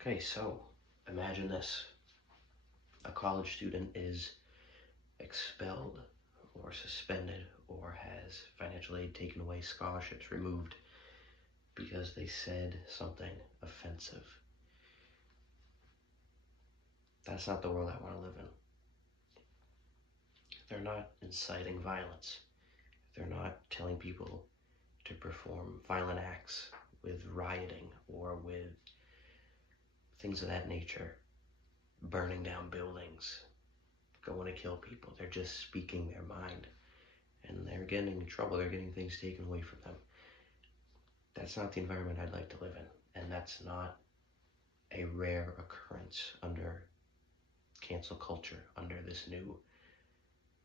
Okay, so imagine this. A college student is expelled or suspended or has financial aid taken away, scholarships removed because they said something offensive. That's not the world I want to live in. They're not inciting violence. They're not telling people to perform violent acts with rioting or with things of that nature, burning down buildings, going to kill people. They're just speaking their mind, and they're getting in trouble. They're getting things taken away from them. That's not the environment I'd like to live in, and that's not a rare occurrence under cancel culture, under this new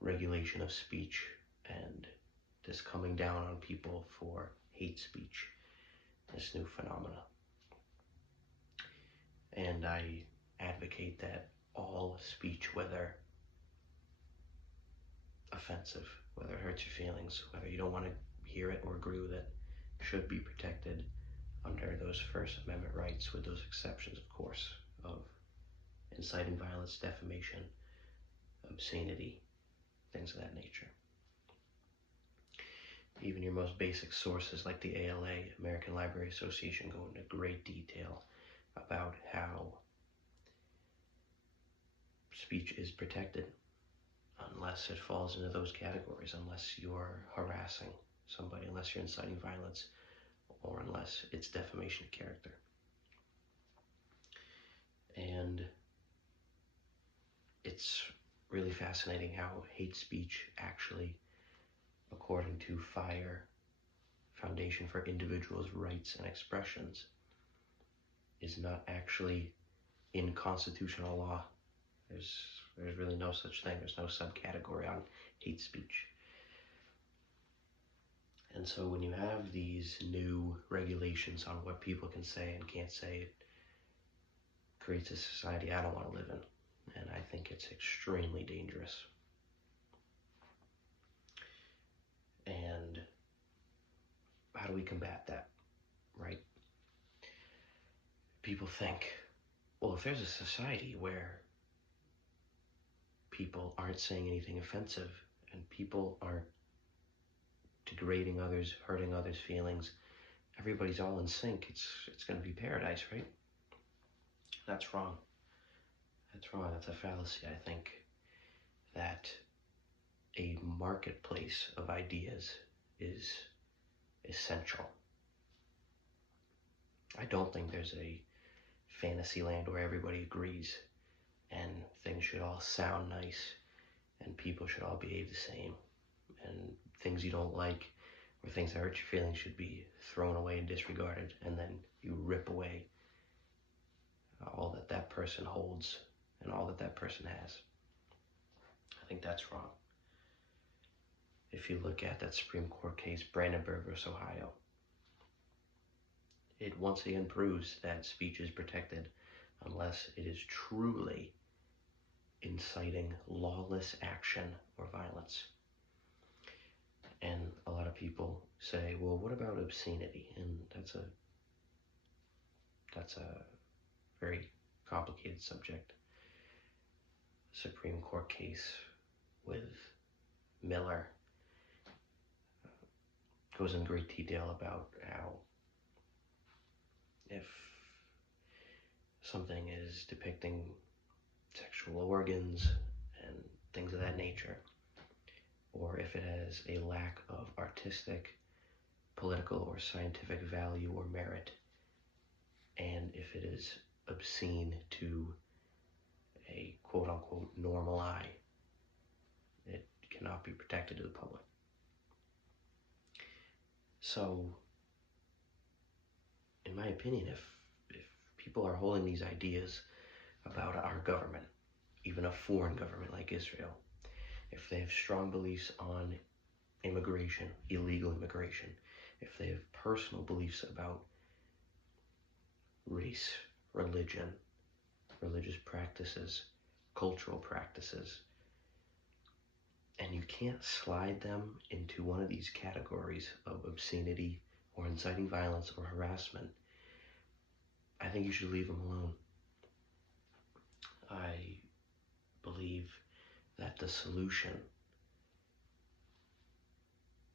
regulation of speech and this coming down on people for hate speech, this new phenomena. And I advocate that all speech, whether offensive, whether it hurts your feelings, whether you don't want to hear it or agree with it, should be protected under those First Amendment rights, with those exceptions, of course, of inciting violence, defamation, obscenity, things of that nature. Even your most basic sources like the ALA, American Library Association, go into great detail about how speech is protected unless it falls into those categories, unless you're harassing somebody, unless you're inciting violence, or unless it's defamation of character. And it's really fascinating how hate speech actually, according to FIRE, Foundation for Individuals' Rights and Expressions, is not actually in constitutional law. There's really no such thing. There's no subcategory on hate speech. And so when you have these new regulations on what people can say and can't say, it creates a society I don't want to live in. And I think it's extremely dangerous. And how do we combat that, right? People think, well, if there's a society where people aren't saying anything offensive and people aren't degrading others, hurting others' feelings, everybody's all in sync, it's going to be paradise, right? That's wrong. That's wrong. That's a fallacy. I think that a marketplace of ideas is essential. I don't think there's a fantasy land where everybody agrees and things should all sound nice and people should all behave the same, and things you don't like or things that hurt your feelings should be thrown away and disregarded, and then you rip away all that that person holds and all that that person has. I think that's wrong. If you look at that Supreme Court case, Brandenburg versus Ohio, it once again proves that speech is protected unless it is truly inciting lawless action or violence. And a lot of people say, well, what about obscenity? And that's a very complicated subject. Supreme Court case with Miller goes in great detail about how if something is depicting sexual organs and things of that nature, or if it has a lack of artistic, political, or scientific value or merit, and if it is obscene to a quote-unquote normal eye, it cannot be protected to the public. So, in my opinion, if people are holding these ideas about our government, even a foreign government like Israel, if they have strong beliefs on immigration, illegal immigration, if they have personal beliefs about race, religion, religious practices, cultural practices, and you can't slide them into one of these categories of obscenity or inciting violence or harassment, I think you should leave them alone. I believe that the solution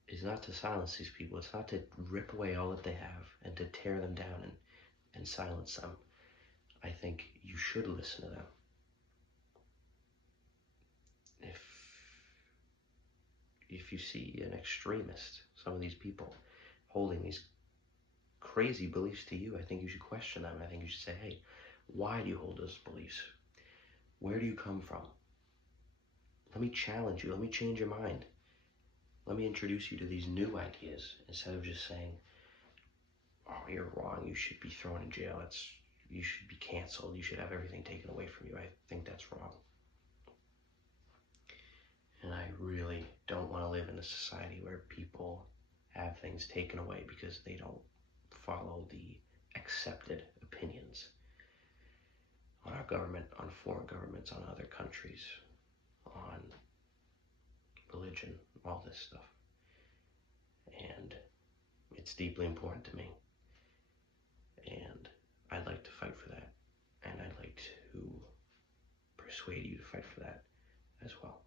is not to silence these people. It's not to rip away all that they have and to tear them down and silence them. I think you should listen to them. If you see an extremist, some of these people holding these crazy beliefs to you, I think you should question them. I think you should say, hey, why do you hold those beliefs? Where do you come from? Let me challenge you. Let me change your mind. Let me introduce you to these new ideas instead of just saying, oh, you're wrong. You should be thrown in jail. You should be canceled. You should have everything taken away from you. I think that's wrong. And I really don't want to live in a society where people have things taken away because they don't follow the accepted opinions on our government, on foreign governments, on other countries, on religion, all this stuff. And it's deeply important to me. And I'd like to fight for that. And I'd like to persuade you to fight for that as well.